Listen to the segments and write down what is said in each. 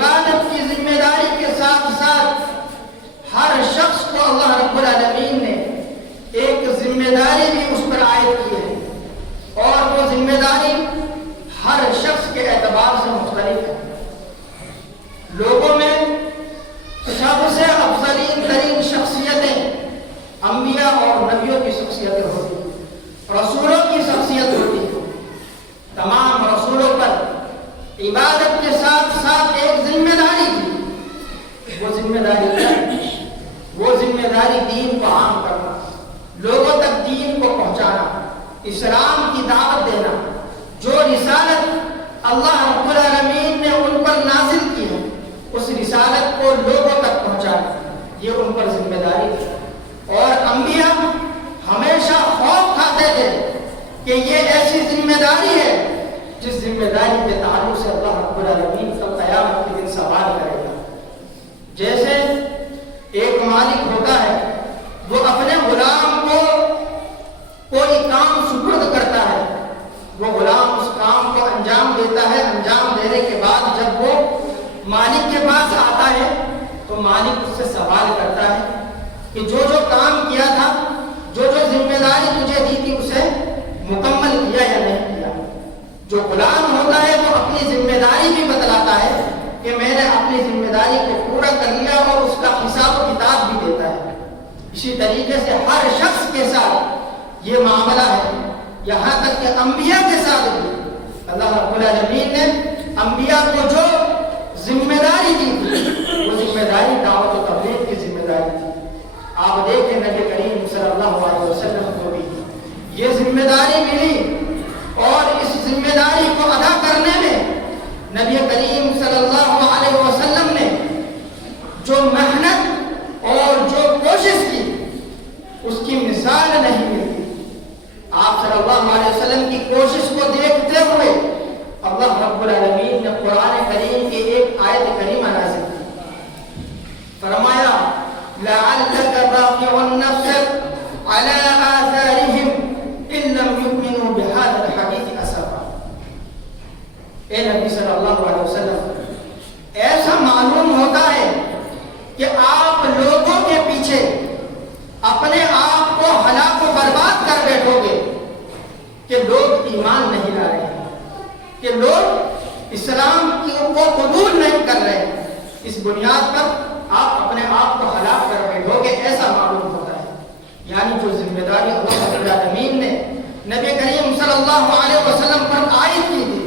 عبادت کی ذمہ داری کے ساتھ ساتھ ہر شخص کو اللہ رب العالمین نے ایک ذمہ داری بھی اس پر عائد کی ہے، اور وہ ذمہ داری ہر شخص کے اعتبار سے مختلف ہے۔ لوگوں میں سب سے افضلین ترین شخصیتیں انبیاء اور نبیوں کی شخصیتیں ہوتی ہیں، رسولوں کی شخصیت ہوتی ہے۔ تمام رسولوں پر عبادت کے ساتھ ساتھ ایک ذمہ داری تھی۔ وہ ذمہ داری کیا ہے؟ وہ ذمہ داری دین کو عام کرنا، لوگوں تک دین کو پہنچانا، اسلام کی دعوت دینا۔ جو رسالت اللہ رب العالمین نے ان پر نازل کی ہے، اس رسالت کو لوگوں تک پہنچانا، یہ ان پر ذمہ داری تھی۔ اور انبیاء ہمیشہ خوف کھاتے تھے کہ یہ ایسی ذمہ داری ہے جس ذمہ داری کے تعلق سے اللہ رب العالمین کا قیامت کے دن سوال کرے گا۔ جیسے ایک مالک ہوتا ہے، وہ اپنے غلام کو کوئی کام سپرد کرتا ہے، وہ غلام اس کام کو انجام دیتا ہے۔ انجام دینے کے بعد جب وہ مالک کے پاس آتا ہے تو مالک اس سے سوال کرتا ہے کہ جو کام کیا تھا، جو ذمہ داری تجھے دی تھی، اسے مکمل کیا یا نہیں کیا۔ جو غلام ہوتا ہے وہ اپنی ذمہ داری بھی بتلاتا ہے کہ میں نے اپنی ذمہ داری کو پورا کر لیا، اور اس کا حساب و کتاب بھی دیتا ہے۔ اسی طریقے سے ہر شخص کے ساتھ یہ معاملہ ہے، یہاں تک کہ انبیاء کے ساتھ بھی اللہ رب العالمین نے انبیاء کو جو ذمہ داری دی تھی، وہ ذمہ داری دعوت و تبلیغ کی ذمہ داری تھی۔ آپ دیکھیں نبی کریم صلی اللہ علیہ وسلم کو بھی یہ ذمہ داری ملی، اور اس ذمہ داری کو ادا کرنے میں نبی کریم صلی اللہ علیہ وسلم نے جو محنت اور جو کوشش کی، اس کی مثال نہیں ملتی۔ آپ صلی اللہ علیہ وسلم کی کوشش کو دیکھتے ہوئے اللہ رب العالمین نے قرآن کریم کی ایک آیت کریمہ نازل کی، فرمایا لَعَلَّكَ بَاقِعٌ نَفْسَكَ عَلَىٰ آثَارِهِمْ إِن لَّمْ يُؤْمِنُوا بِهَٰذَا الْحَدِيثِ أَسَفًا۔ اے نبی صلی اللہ علیہ وسلم، ایسا معلوم ہوتا ہے کہ آپ لوگوں کے پیچھے اپنے آپ کو ہلاک و برباد کر بیٹھو گے کہ لوگ ایمان نہیں لا رہے ہیں، کہ لوگ اسلام کو قبول نہیں کر رہے ہیں۔ اس بنیاد پر آپ اپنے آپ کو ہلاک کر بیٹھو گے، ایسا معلوم ہوتا ہے۔ یعنی جو ذمہ داری اللہ رب العالمین نے نبی کریم صلی اللہ علیہ وسلم پر عائد کی تھی،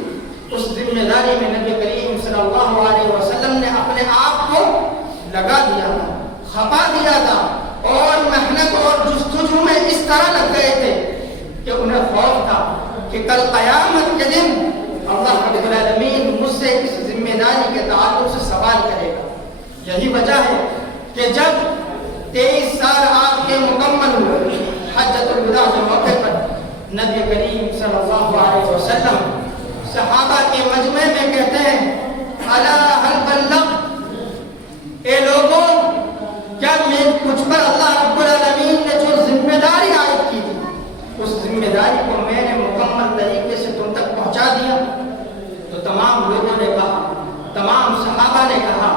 اس ذمہ داری میں نبی کریم صلی اللہ علیہ وسلم نے اپنے آپ کو لگا دیا تھا، کھپا دیا تھا، اور محنت اور جستجو میں اس طرح لگ گئے تھے کہ انہیں خوف تھا کہ کل قیامت کے دن اللہ رب العالمین مجھ سے اس ذمہ داری کے تعلق سے سوال کرے گا۔ یہی وجہ ہے کہ جب 23 سال آپ کے مکمل ہوئے، حجۃ الوداع کے موقع پر نبی کریم صلی اللہ علیہ وسلم صحابہ کے مجمع میں کہتے ہیں الا هل بلغت، اے لوگوں، کیا میں کچھ پر اللہ رب العالمین نے جو ذمہ داری عائد کی تھی، اس ذمہ داری کو میں نے مکمل طریقے سے تم تک پہنچا دیا؟ تو تمام لوگوں نے کہا، تمام صحابہ نے کہا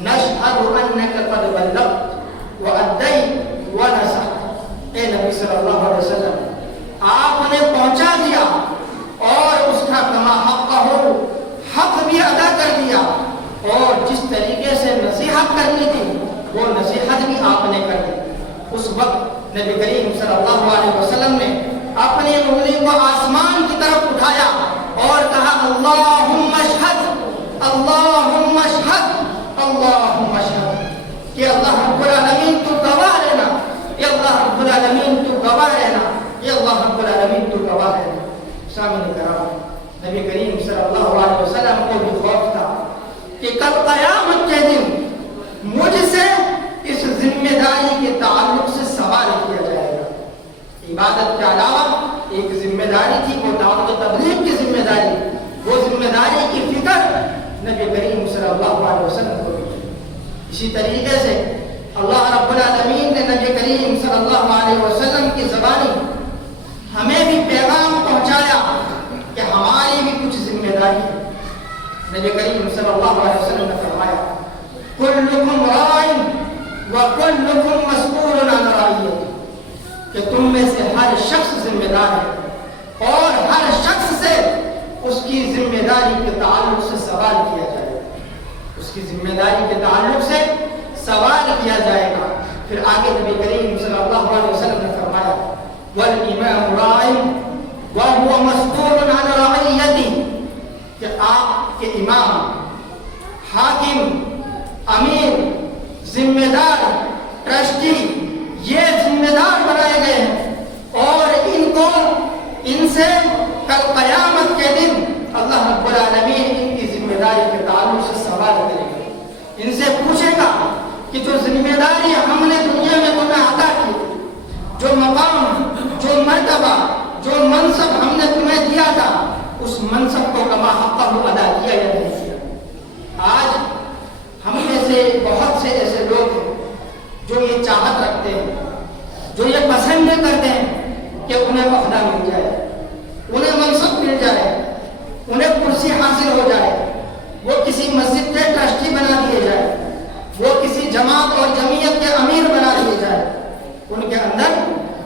نشہد انک قد بلغت وادیت ونصحت۔ اے نبی صلی اللہ علیہ وسلم، آپ نے پہنچا دیا اور اس کا کما حق ہو، حق بھی ادا کر دیا، اور جس طریقے سے نصیحت کرنی تھی وہ نصیحت بھی آپ نے کر دی۔ اس وقت نبی کریم صلی اللہ علیہ وسلم نے اپنی انگلی کو آسمان کی طرف اٹھایا اور کہا اللہم اشہد، اللہم اشہد، اللہم اشہد، کہ اللہ رب العالمین تو گواہ رہنا، کہ اللہ رب العالمین تو گواہ رہنا، کہ اللہ رب العالمین تو گواہ رہنا۔ سامنے کرام، نبی کریم صلی اللہ علیہ وسلم کو بھی خوف تھا کہ کل قیامت کے دن مجھ سے اس ذمہ داری کے تعلق سے سوال کیا جائے گا۔ عبادت کے علاوہ ایک ذمہ داری تھی، وہ دعوت و تبلیغ کی ذمہ داری، وہ ذمہ داری کی فکر نبی کریم صلی اللہ علیہ وسلم کو دی۔ اسی طریقے سے اللہ رب العالمین نے نبی کریم صلی اللہ علیہ وسلم کی زبانی ہمیں بھی پیغام پہنچایا کہ ہماری بھی کچھ ذمہ داری ہے۔ نبی کریم صلی اللہ علیہ وسلم نے فرمایا کلکم راع وکلکم مسئول عن رعیتہ، کہ تم میں سے ہر شخص ذمہ دار ہے اور ہر شخص سے اس کی ذمہ داری کے تعلق سے سوال کیا جائے گا، اس کی ذمہ داری کے تعلق سے سوال کیا جائے گا۔ پھر آگے نبی کریم صلی اللہ علیہ وسلم نے فرمایا والامام راع وهو مسئول عن رعیتہ، کہ آپ کے امام، حاکم، امیر، ذمہ دار، ٹرسٹی یہ ذمہ دار بنائے گئے ہیں اور ان سے کل قیامت کے دن اللہ رب العالمین ان کی ذمہ داری کے تعلق سے سوال کرے گا، ان سے پوچھے گا کہ جو ذمہ داری ہم نے دنیا میں تمہیں عطا کی، جو مقام، جو مرتبہ، جو منصب ہم نے تمہیں دیا تھا، اس منصب کو کما حقہ ادا کیا یا نہیں کیا۔ آج ہم میں سے بہت سے ایسے لوگ ہیں جو یہ چاہت رکھتے ہیں، جو یہ پسند کرتے ہیں کہ انہیں عہدہ مل جائے، انہیں منصب مل جائے، انہیں کرسی حاصل ہو جائے، وہ کسی مسجد کے ٹرسٹی بنا دیے جائے، وہ کسی جماعت اور جمعیت کے امیر بنا دیے جائے۔ ان کے اندر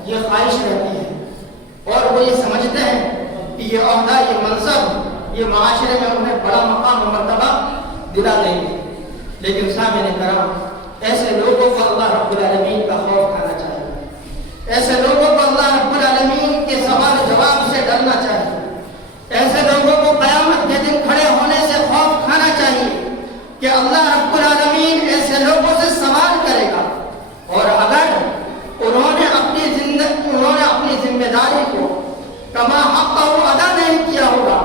یہ خواہش رہتی ہے اور وہ یہ سمجھتے ہیں کہ یہ عہدہ، یہ منصب، یہ معاشرے میں انہیں بڑا مقام و مرتبہ دلا دیں گے۔ لیکن سامعین کرام، ایسے لوگوں کو اللہ رب العالمین کا خوف کھانا چاہیے، ایسے لوگوں کو اللہ رب العالمین کے سوال جواب سے ڈرنا چاہیے، ایسے لوگوں کو قیامت کے دن کھڑے ہونے سے خوف کھانا چاہیے کہ اللہ رب العالمین ایسے لوگوں سے سوال کرے گا، اور اگر انہوں نے اپنی ذمہ داری کو کما حق ادا نہیں کیا ہوگا،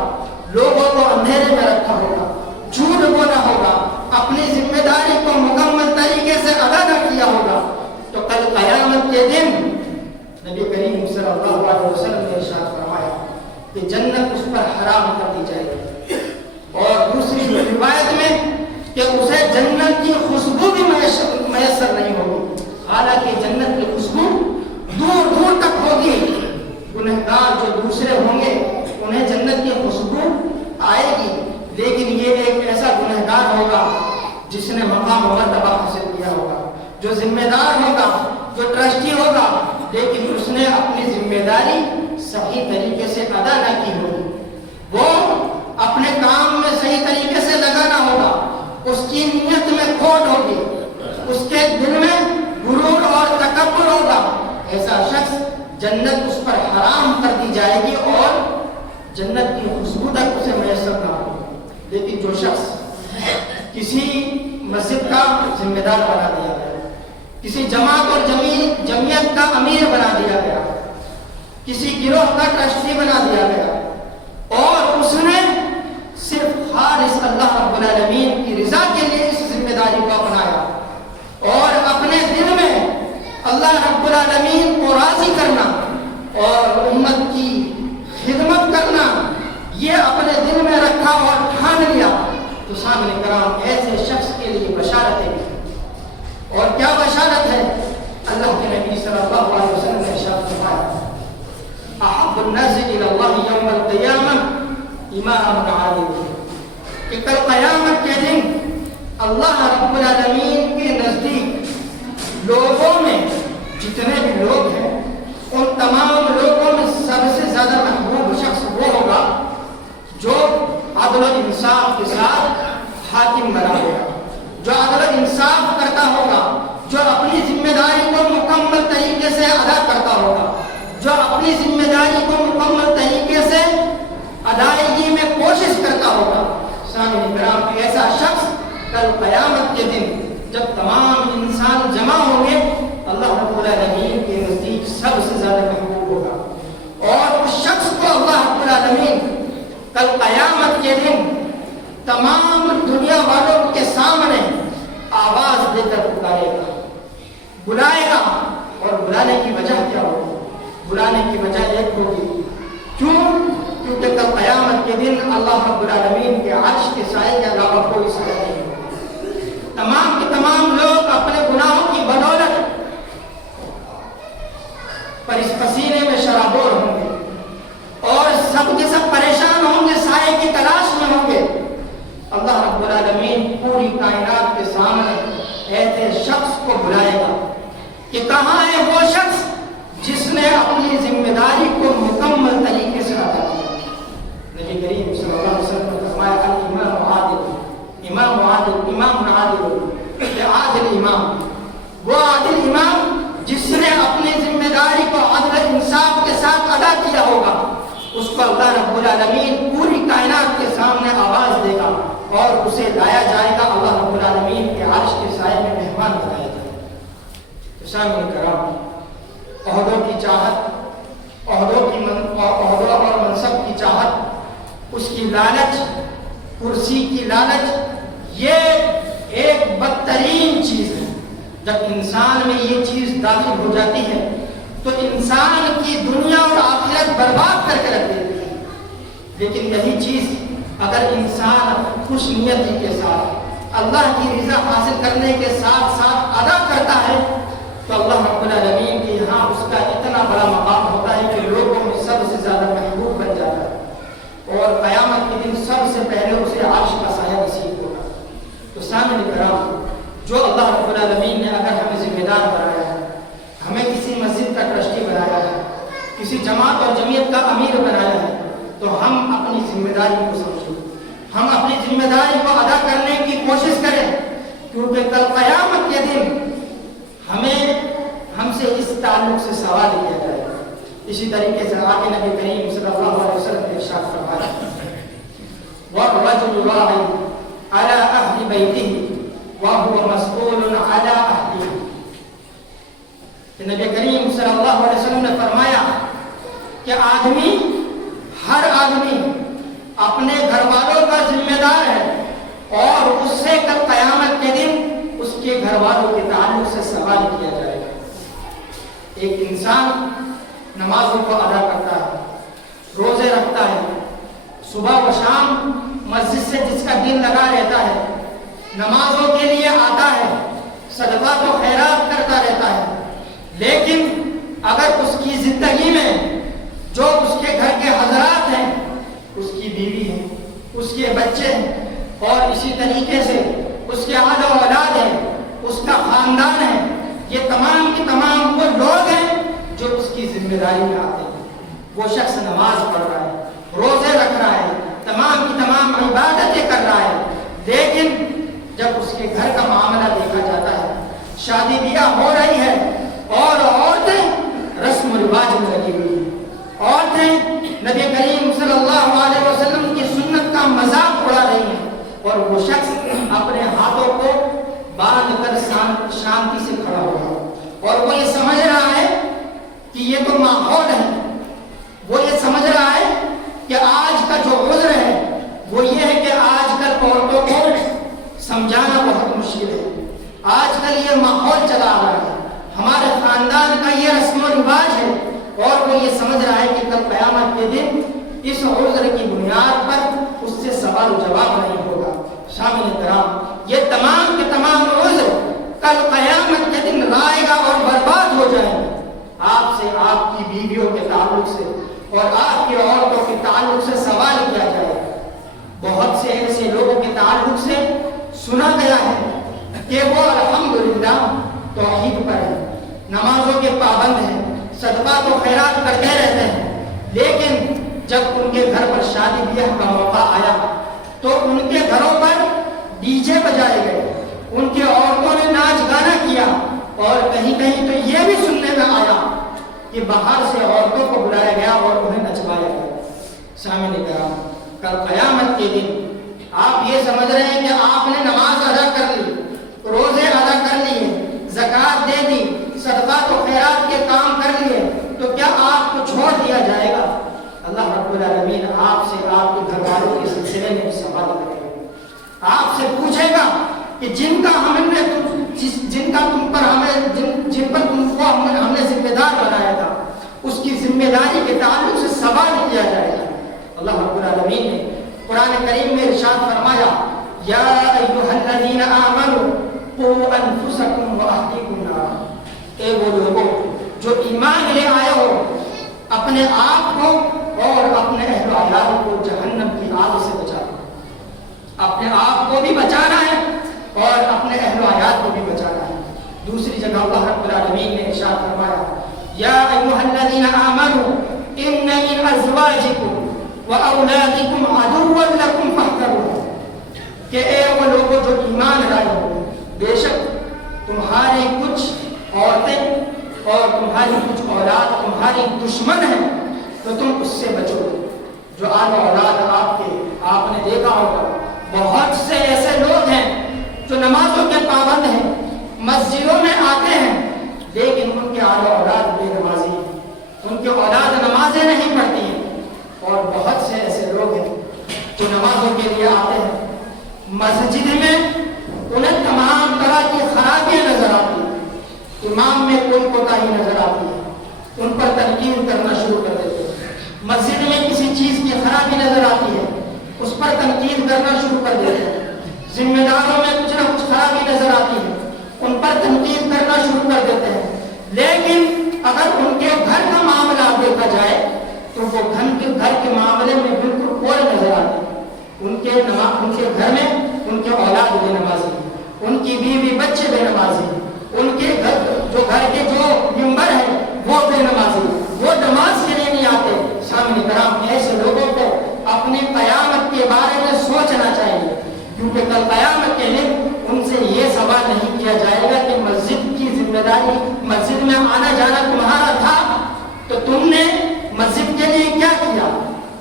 لوگوں کو اندھیرے میں رکھا ہوگا، جھوٹ بولا ہوگا، اپنی ذمہ داری کو مکمل طریقے سے ادا نہ کیا ہوگا، تو کل قیامت کے دن نبی کریم صلی اللہ علیہ وسلم نے ارشاد فرمایا کہ جنت اس پر حرام کر دی جائے گی، اور دوسری روایت میں کہ اسے جنت کی خوشبو بھی میسر نہیں ہوگی، حالانکہ جنت کی خوشبو دور دور تک ہوگی۔ گنہگار جو دوسرے ہوں گے انہیں جنت کی خوشبو آئے گی، لیکن یہ ایک ایسا گنہگار ہوگا جس نے مقام و مرتبہ حاصل کیا ہوگا، جو ذمہ دار ہوگا، جو ٹرسٹی ہوگا، لیکن اس نے اپنی ذمہ داری صحیح طریقے سے ادا نہ کی ہوگی، وہ اپنے کام میں صحیح طریقے سے لگا نہ ہوگا، اس کی نیت میں کھوٹ ہوگی، اس کے دل میں غرور اور تکبر ہوگا، ایسا شخص جنت اس پر حرام کر دی جائے گی اور جنت کی خوشبو تک اسے میسر نہ ہوگی۔ لیکن جو شخص کسی مسجد کا ذمہ دار بنا دیا گیا، کسی جماعت اور جمعیت کا امیر بنا دیا گیا، کسی گروہ کا ٹرسٹی بنا دیا گیا، اور اس نے صرف خالص اللہ رب العالمین کی رضا کے لیے اس ذمہ داری کو اپنایا، اور اپنے دل میں اللہ رب العالمین کو راضی کرنا اور امت کی خدمت کرنا یہ اپنے دل میں رکھا اور ٹھان لیا، تو سامنے کرام ایسے شخص کے لیے بشارت ہے۔ اور کیا بشارت ہے؟ اللہ کے نبی صلی اللہ علیہ وسلم نے ارشاد فرمایا احب الناس الى اللہ یوم القیامہ امام عادل، کہ کل قیامت کے دن اللہ رب العالمین کے نزدیک لوگوں میں جتنے بھی لوگ ہیں ان تمام لوگوں میں سب سے زیادہ محبوب شخص وہ ہوگا جو عدل و انصاف کے ساتھ حاکم بنا ہوگا، جو عدل و انصاف کرتا ہوگا، جو اپنی ذمہ داری کو مکمل طریقے سے ادا کرتا ہوگا، جو اپنی ذمہ داری کو مکمل طریقے سے ادائیگی میں کوشش کرتا ہوگا۔ سامعین کرام، ایسا شخص کل قیامت کے دن جب تمام انسان جمع ہوں گے اللہ رب العالمین کے نزدیک سب سے زیادہ محبوب ہوگا، اور اس شخص کو اللہ رب العالمین کل قیامت کے دن تمام دنیا والوں کے سامنے آواز دے کر پکارے گا، بلائے گا، اور بلانے کی وجہ کیا ہوگی؟ بلانے کی وجہ ایک ہوگی، کیونکہ کل قیامت کے دن اللہ رب العالمین کے عرش کے سائے کے علاوہ کوئی سایہ نہیں ہوگا، تمام کے تمام لوگ اپنے گناہوں کی بدولت پر اس پسینے میں شرابور ہوں گے، اور سب کے سب پریشان ہوں گے، سائے کی تلاش میں ہوں گے۔ کو بلائے گا کہ کہاں ہے وہ شخص جس نے اپنی ذمہ داری کو مکمل طریقے سے ادا کیا. نبی کریم صلی اللہ علیہ وسلم نے فرمایا الامام عادل، امام عادل، امام عادل، کہ عادل امام وہ عادل امام جس نے اپنی ذمہ داری کو عدل انصاف کے ساتھ ادا کیا ہوگا، اس کو اللہ رب العالمین پوری کائنات کے سامنے آواز دے گا اور اسے لایا جائے گا، اللہ رب العالمین کے عرش کے سائے میں مہمان بنایا جائے گا. سامعین کرام، عہدوں کی چاہت، عہدوں اور منصب کی چاہت، اس کی لالچ، کرسی کی لالچ، یہ ایک بدترین چیز ہے. جب انسان میں یہ چیز داخل ہو جاتی ہے تو انسان کی دنیا اور آخرت برباد کر کے رکھ دیتی ہے. لیکن یہی چیز اگر انسان خوش نیتی کے ساتھ اللہ کی رضا حاصل کرنے کے ساتھ ساتھ ادا کرتا ہے تو اللہ رب العالمین کے یہاں اس کا اتنا بڑا مقام ہوتا ہے کہ لوگوں میں سب سے زیادہ محبوب بن جاتا ہے اور قیامت کے دن سب سے پہلے اسے عرش کا سایہ نصیب ہوگا. تو سامعین کرام، جو اللہ رب العالمین نے اگر ہمیں ذمہ دار بنایا ہے، ہمیں کسی مسجد کا ٹرسٹی بنایا ہے، کسی جماعت اور جمعیت کا امیر بنایا ہے، تو ہم اپنی ذمہ داری کو سمجھیں، ہم اپنی ذمہ داری کو ادا کرنے کی کوشش کریں، کیونکہ کل قیامت کے دن ہم سے اس تعلق سے سوال کیا جائے گا. اسی طریقے سے آگے نبی کریم صلی اللہ علیہ وسلم نے ارشاد فرمایا وَالرَّجُلُ رَاعٍ عَلَىٰ أَهْلِ بَيْتِهِ وَهُوَ مَسْئُولٌ عَلَىٰ أَهْلِهِ. کہ نبی کریم صلی اللہ علیہ وسلم نے فرمایا کہ ہر آدمی اپنے گھر والوں کا ذمہ دار ہے اور اس سے کل قیامت کے دن اس کے گھر والوں کے تعلق سے سوال کیا جائے گا. ایک انسان نمازوں کو ادا کرتا ہے، روزے رکھتا ہے، صبح و شام مسجد سے جس کا دل لگا رہتا ہے، نمازوں کے لیے آتا ہے، صدقات و خیرات کرتا رہتا ہے، لیکن اگر اس کی زندگی میں جو اس کے گھر کے حضرات ہیں، اس کی بیوی ہے، اس کے بچے ہیں اور اسی طریقے سے اس کے اہل و اولاد ہیں، اس کا خاندان ہے، یہ تمام کے تمام وہ لوگ ہیں جو اس کی ذمہ داری میں آتے ہیں. وہ شخص نماز پڑھ رہا ہے، روزے رکھ رہا ہے، تمام کی تمام عبادتیں کر رہا ہے، لیکن جب اس کے گھر کا معاملہ دیکھا جاتا ہے، شادی بیاہ ہو رہی ہے اور عورتیں رسم و رواج میں لگی ہوئی ہیں، عورتیں نبی کریم صلی اللہ علیہ وسلم کی سنت کا مذاق اڑا رہی ہیں، اور وہ شخص اپنے ہاتھوں کو باندھ کر شانتی سے کھڑا ہوا اور وہ یہ سمجھ رہا ہے کہ یہ تو ماحول ہے، وہ یہ سمجھ رہا ہے کہ آج کا جو عذر ہے وہ یہ ہے کہ آج کل عورتوں کو سمجھانا بہت مشکل ہے، آج کل یہ ماحول چلا آ رہا ہے، ہمارے خاندان کا یہ رسم و رواج ہے، اور وہ یہ سمجھ رہا ہے کہ کل قیامت کے دن اس عذر کی بنیاد پر اس سے سوال و جواب نہیں ہوگا. شامل کرام، یہ تمام کے تمام عذر کل قیامت کے دن رائے گا اور برباد ہو جائیں گے. آپ سے، آپ کی بیویوں کے تعلق سے اور آپ کی عورتوں کے تعلق سے سوال کیا جائے گا. بہت سے ایسے لوگوں کے تعلق سے سنا گیا ہے کہ وہ الحمدللہ توحید پر ہیں، نمازوں کے پابند ہیں، صدقات و خیرات کرتے رہتے ہیں، لیکن جب ان کے گھر پر شادی بیاہ کا موقع آیا تو ان کے گھروں پر ڈی جے بجائے گئے، ان کی عورتوں نے ناچ گانا کیا، اور کہیں کہیں تو یہ بھی سننے میں آیا کہ باہر سے عورتوں کو بلایا گیا اور انہیں نچوایا گیا. سامعین کرام، کل قیامت کے دن آپ یہ سمجھ رہے ہیں کہ آپ نے نماز ادا کر لی، روزے ادا کر لیے، زکوٰۃ دے دی، صدقات و خیرات کے کام کر لیے، تو کیا آپ کو چھوڑ دیا جائے گا؟ اللہ رب العالمین آپ سے، آپ کے گھر والوں کے سلسلے میں سوال کرے گا، آپ سے پوچھے گا کہ جن کا تم پر ہم نے ذمہ دار بنایا تھا، اس کی ذمہ داری کے تعلق سے سوال کیا جائے گا. اللہ رب العالمین نے قرآن کریم میں ارشاد فرمایا یا ایھا الذین آمنوا قوا انفسکم واہلیکم نارا. اے وہ لوگوں جو ایمان لے آئے ہو، اپنے آپ کو اور اپنے اہل و عیال کو جہنم کی آگ سے بچاؤ. اپنے آپ کو بھی بچانا ہے اور اپنے اہل و عیال کو بھی بچانا ہے. دوسری جگہ اللہ رب العالمین نے ارشاد فرمایا یا ایھا الذین آمنوا ان من ازواجکم واولادکم عدوا لکم فاحذروہ، کہ اے وہ لوگوں جو ایمان لائے ہو، بے شک تمہاری کچھ عورتیں اور تمہاری کچھ اولاد تمہاری دشمن ہیں، تو تم اس سے بچو۔ جو آل اولاد آپ نے دیکھا ہوگا بہت سے ایسے لوگ ہیں جو نمازوں کے پابند ہیں، مسجدوں میں آتے ہیں، لیکن ان کے آل اولاد بے نمازی ہیں، ان کے اولاد نمازیں نہیں پڑھتی ہیں۔ اور بہت سے ایسے لوگ ہیں جو نمازوں کے لیے آتے ہیں، مسجد میں انہیں تمام طرح کی خرابیاں نظر آتی ہیں، امام میں کوئی کوتاہی نظر آتی ہے، ان پر تنقید کرنا شروع کر دیتے ہیں۔ مسجد میں کسی چیز کی خرابی نظر آتی ہے، اس پر تنقید کرنا شروع کر دیتے ہیں۔ ذمہ داروں میں کچھ نہ کچھ خرابی نظر آتی ہے، ان پر تنقید کرنا شروع کر دیتے ہیں۔ لیکن اگر ان کے گھر کا معاملہ دیکھا جائے تو وہ گھر کے معاملے میں بالکل کوئی نظر آتی ہے۔ ان کے گھر میں ان کے اولاد بے نمازی ہیں، ان کی بیوی بچے بے نمازی ہیں، ان کے گھر کے جو ممبر ہیں وہ بے نمازی ہیں، وہ نماز کے لیے نہیں آتے۔ سامنے کرام ایسے لوگوں کو اپنی قیامت کے بارے میں سوچنا چاہیے، کیونکہ کل قیامت کے دن ان سے یہ سوال نہیں کیا جائے گا کہ مسجد کی ذمہ داری، مسجد میں آنا جانا تمہارا تھا تو تم نے مسجد کے لیے کیا کیا،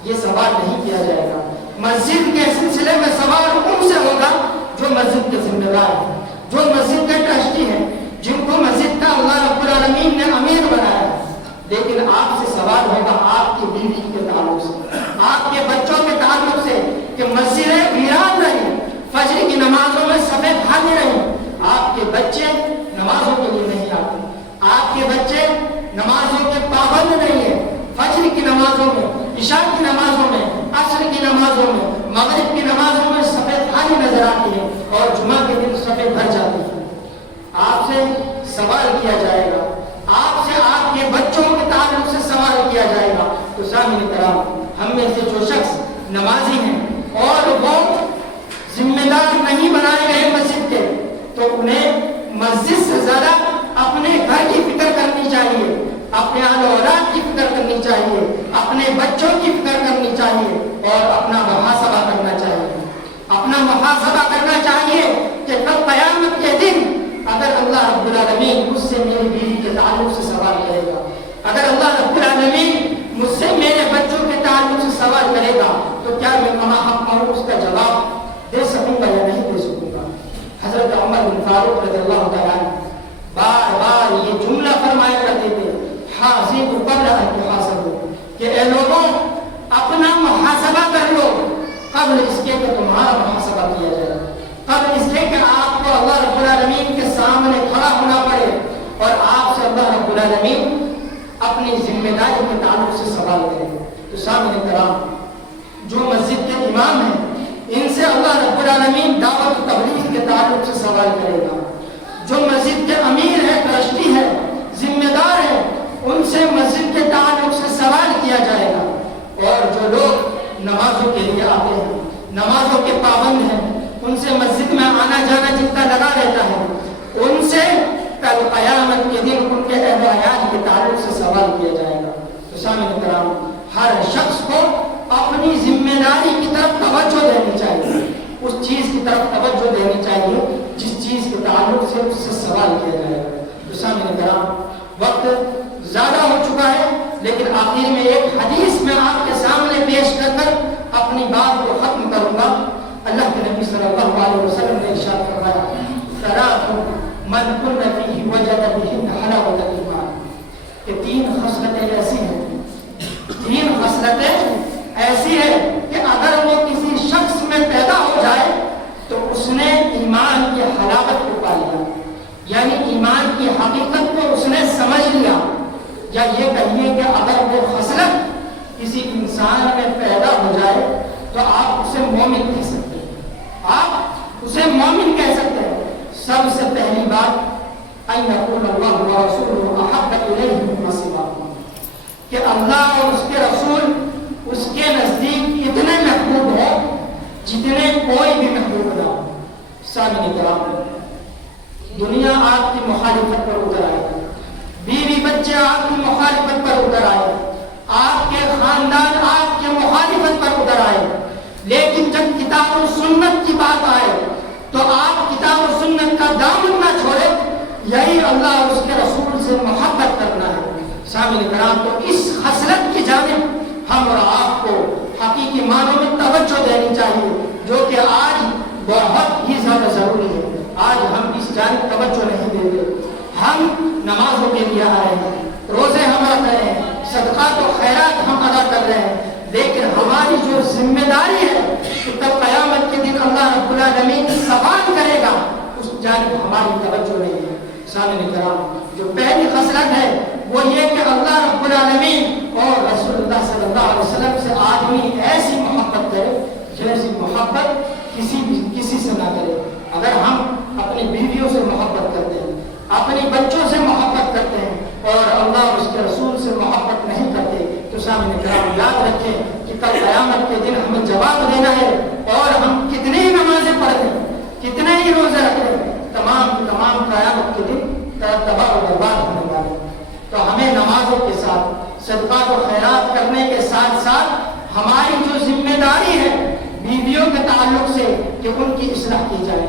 یہ سوال نہیں کیا جائے گا۔ مسجد کے سلسلے میں سوال ان سے ہوگا جو مسجد کے ذمہ دار ہیں، جو مسجد کے ٹرسٹی ہیں، جن کو مسجد کا اللہ رب العالمین نے امیر بنایا ہے۔ لیکن آپ سے سوال ہوگا آپ کی بیوی کے تعلق سے، آپ کے بچوں کے تعلق سے، کہ مسجدیں ویران رہی، فجر کی نمازوں میں صفیں کھاتے رہی، آپ کے بچے نمازوں کے لیے نہیں آتے، آپ کے بچے نمازوں کے پابند نہیں ہیں، فجر کی نمازوں میں، عشاء کی نمازوں میں، عصر کی نمازوں میں، مغرب کی نمازوں میں صفیں خالی نظر آتی ہیں اور جمعہ کے دن صفیں بھر جاتی ہیں۔ آپ سے سوال کیا جائے گا، آپ سے آپ کے بچوں کے تعلق سے سوال کیا جائے گا۔ تو سامعین کرام، ہم میں سے جو شخص نمازی ہیں اور وہ ذمہ دار نہیں بنائے گئے مسجد کے، تو انہیں مسجد سے زیادہ اپنے گھر کی فکر کرنی چاہیے، اپنے آل اولاد کی فکر کرنی چاہیے، اپنے بچوں کی فکر کرنی چاہیے اور اپنا محاسبہ کرنا چاہیے، اپنا محاسبہ کرنا چاہیے کہ کل قیامت کے دن اگر اللہ رب العالمین مجھ سے میری بیوی کے تعلق سے سوال کرے گا، اگر اللہ رب العالمین مجھ سے میرے بچوں کے تعلق سے سوال کرے گا، تو کیا میں کہاں حق اور اس کا جواب دے سکوں گا یا نہیں دے سکوں گا؟ حضرت عمر بن فاروق رضی اللہ تعالیٰ عنہ بار بار یہ جملہ فرمایا کرتے تھے، حاسبوا قبل ان تحاسبوا، کہ اے لوگوں اپنا محاسبہ کر لو قبل اس کے کہ تمہارا محاسبہ کیا جائے، قبل اس کے کہ آپ کو اللہ رب العالمین کے سامنے کھڑا ہونا پڑے اور آپ سے اللہ رب العالمین اپنی ذمہ داری کے تعلق سے سوال کرے۔ تو سامعین کرام، جو مسجد کے امام ہیں ان سے اللہ رب العالمین دعوت و تبلیغ کے تعلق سے سوال کرے گا، جو مسجد کے امیر ہے، ٹرسٹی ہے، ذمہ دار ہے، ان سے مسجد کے تعلق سے سوال کیا جائے گا۔ اور جو لوگ نمازوں کے لیے آتے ہیں، نمازوں کے پابند ہیں، ان سے مسجد میں آنا جانا جتنا لگا رہتا ہے، ان سے کل قیامت کے دن ان کے اہل و عیال کے تعلق سے سوال کیا جائے گا۔ تو سامعین کرام، ہر شخص کو اپنی ذمہ داری کی طرف توجہ دینی چاہیے، اس چیز کی طرف توجہ دینی چاہیے جس چیز کے تعلق سے اس سے سوال کیا جائے گا۔ تو سامعین کرام، وقت زیادہ ہو چکا ہے، لیکن آخر میں ایک حدیث میں آپ کے سامنے پیش کر کر اپنی بات کو ختم کروں گا۔ اللہ کے نبی صلی اللہ علیہ وسلم نے ارشاد فرمایا، ثلاث من کن فیہ وجد بہن حلاوۃ الایمان، کہ تین خصلتیں ایسی ہیں، تین خصلتیں ایسی ہیں کہ اگر وہ کسی شخص میں پیدا ہو جائے تو اس نے ایمان کی حلاوت کو پا لیا، یعنی ایمان کی حقیقت کو اس نے سمجھ لیا۔ یا یہ کہیے کہ اگر وہ خصلت کسی انسان میں پیدا ہو جائے تو آپ اسے مومن کہہ سکتے ہیں، آپ اسے مومن کہہ سکتے ہیں۔ سب سے پہلی بات ان یکون اللہ ورسولہ احب الیہ مما سواہما، کہ اللہ اور اس کے رسول اس کے نزدیک اتنے محبوب ہوں جتنے کوئی بھی محبوب نہ ہو۔ سامعین کرام، دنیا آپ کی مخالفت پر اتر آئے، بیوی بچے آپ کی مخالفت پر اتر آئے، آپ کے خاندان آپ کے مخالفت پر اتر آئے، لیکن جب کتاب و سنت کی بات آئے تو آپ کتاب و سنت کا دامن نہ چھوڑے، یہی اللہ اور اس کے رسول سے محبت کرنا ہے۔ سامعین کرام، تو اس خصلت کی جانب ہم اور آپ کو حقیقی معنوں میں توجہ دینی چاہیے، جو کہ آج بہت ہی زیادہ ضروری ہے۔ آج ہم اس جانب توجہ نہیں دیتے، ہم نمازوں کے لیے آئے ہیں، روزے ہم رکھ رہے ہیں، صدقات و خیرات ہم ادا کر رہے ہیں، لیکن ہماری جو ذمہ داری ہے کہ تب قیامت کے دن اللہ رب العالمین سوال کرے گا، اس جانب ہماری توجہ نہیں ہے۔ سامعین کرام، جو پہلی خصلت ہے وہ یہ کہ اللہ رب العالمین اور رسول اللہ صلی اللہ علیہ وسلم سے آدمی ایسی محبت کرے جیسی محبت کسی سے نہ کرے۔ اگر ہم اپنی بیویوں سے محبت کرتے ہیں، اپنی بچوں سے محبت کرتے ہیں اور اللہ اور اس کے رسول سے محبت نہیں کرتے، تو سامنے کرام یاد رکھیں کہ کل قیامت کے دن ہمیں جواب دینا ہے، اور ہم کتنی ہی نمازیں پڑھتے ہیں، کتنے ہی روزے رکھتے ہیں، تمام قیامت کے دن تباہ و برباد ہونے والے۔ تو ہمیں نمازوں کے ساتھ صدقات و خیرات کرنے کے ساتھ ساتھ ہماری جو ذمہ داری ہے بیویوں کے تعلق سے کہ ان کی اصلاح کی جائے،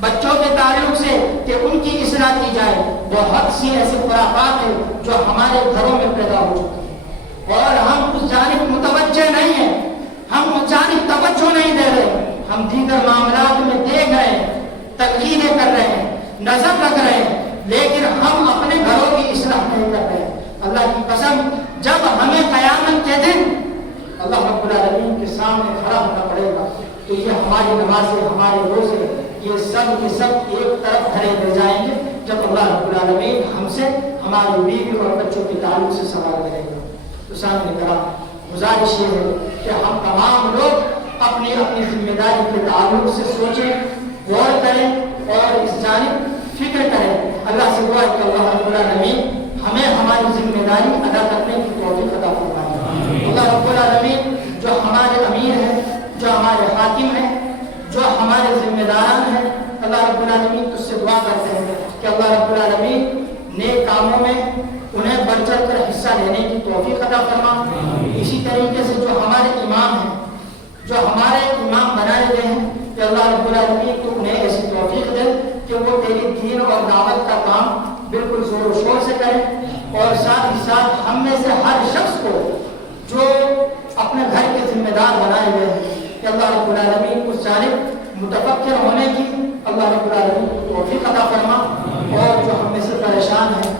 بچوں کے تعلق سے کہ ان کی اصلاح کی جائے۔ بہت سی ایسی خرافات ہیں جو ہمارے گھروں میں پیدا ہو چکی ہیں اور ہم اس جانب متوجہ نہیں ہیں، ہم اس جانب توجہ نہیں دے رہے، ہم دیگر معاملات میں دیکھ رہے ہیں، تقریریں کر رہے ہیں، نظر رکھ رہے ہیں، لیکن ہم اپنے گھروں کی اصلاح نہیں کر رہے ہیں۔ اللہ کی قسم، جب ہمیں قیامت کے دن اللہ رب العالمین کے سامنے کھڑا ہونا پڑے گا تو یہ ہماری نمازیں، ہمارے روزے، یہ سب کے سب ایک طرف دھرے لے جائیں گے جب اللہ رب العالمین ہم سے ہماری بیوی اور بچوں کے تعلق سے سوال کرے گا۔ تو سامنے کرام، گزارش یہ ہے کہ ہم تمام لوگ اپنی اپنی ذمہ داری کے تعلق سے سوچیں، غور کریں اور اس جانب فکر کریں۔ اللہ سے دعا ہے کہ اللہ رب العالمین ہمیں ہماری ذمہ داری ادا کرنے کی توفیق عطا فرمائے۔ اللہ رب العالمین جو ہمارے امیر ہیں، جو ہمارے حاکم ہیں، جو ہمارے ذمہ داران ہیں، اللہ رب العالمین تجھ سے دعا کرتے ہیں کہ اللہ رب العالمین نیک کاموں میں انہیں بڑھ چڑھ کر حصہ لینے کی توفیق عطا فرما۔ اسی طریقے سے جو ہمارے امام ہیں، جو ہمارے امام بنائے گئے ہیں، کہ اللہ رب العالمین تو انہیں ایسی توفیق دے کہ وہ تیری دین اور دعوت کا کام بالکل زور و شور سے کریں، اور ساتھ ہی ساتھ ہم میں سے ہر شخص کو جو اپنے گھر کے ذمہ دار بنائے ہوئے ہیں کہ اللہ رب العالمین اس جانب متفکر ہونے کی اللہ رب العالمین کو توفیق عطا فرما، اور جو ہم میں سے پریشان ہیں،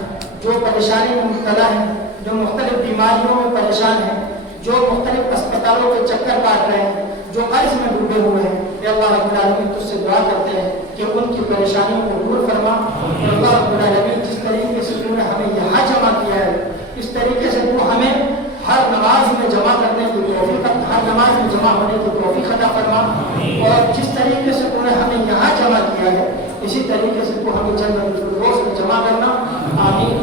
جو پریشانی میں مبتلا ہیں، جو مختلف بیماریوں میں پریشان ہیں، جو مختلف اسپتالوں کے چکر کاٹ رہے ہیں، جو قرض میں ڈوبے ہوئے ہیں، کہ اللہ رب العالمین تجھ سے دعا کرتے ہیں کہ ان کی پریشانیوں کو دور فرما۔ اور اللہ رب العالمین جس طریقے سے تو نے ہمیں یہاں جمع کیا ہے، اس طریقے سے تو ہمیں ہر نماز میں جمع کرنے کی توفیق، ہر نماز میں جمع ہونے کی توفیق عطا فرما، اور جس طریقے سے تو نے ہمیں یہاں جمع کیا ہے اسی طریقے سے تو ہمیں جنت الفردوس میں جمع کرنا۔ آمین۔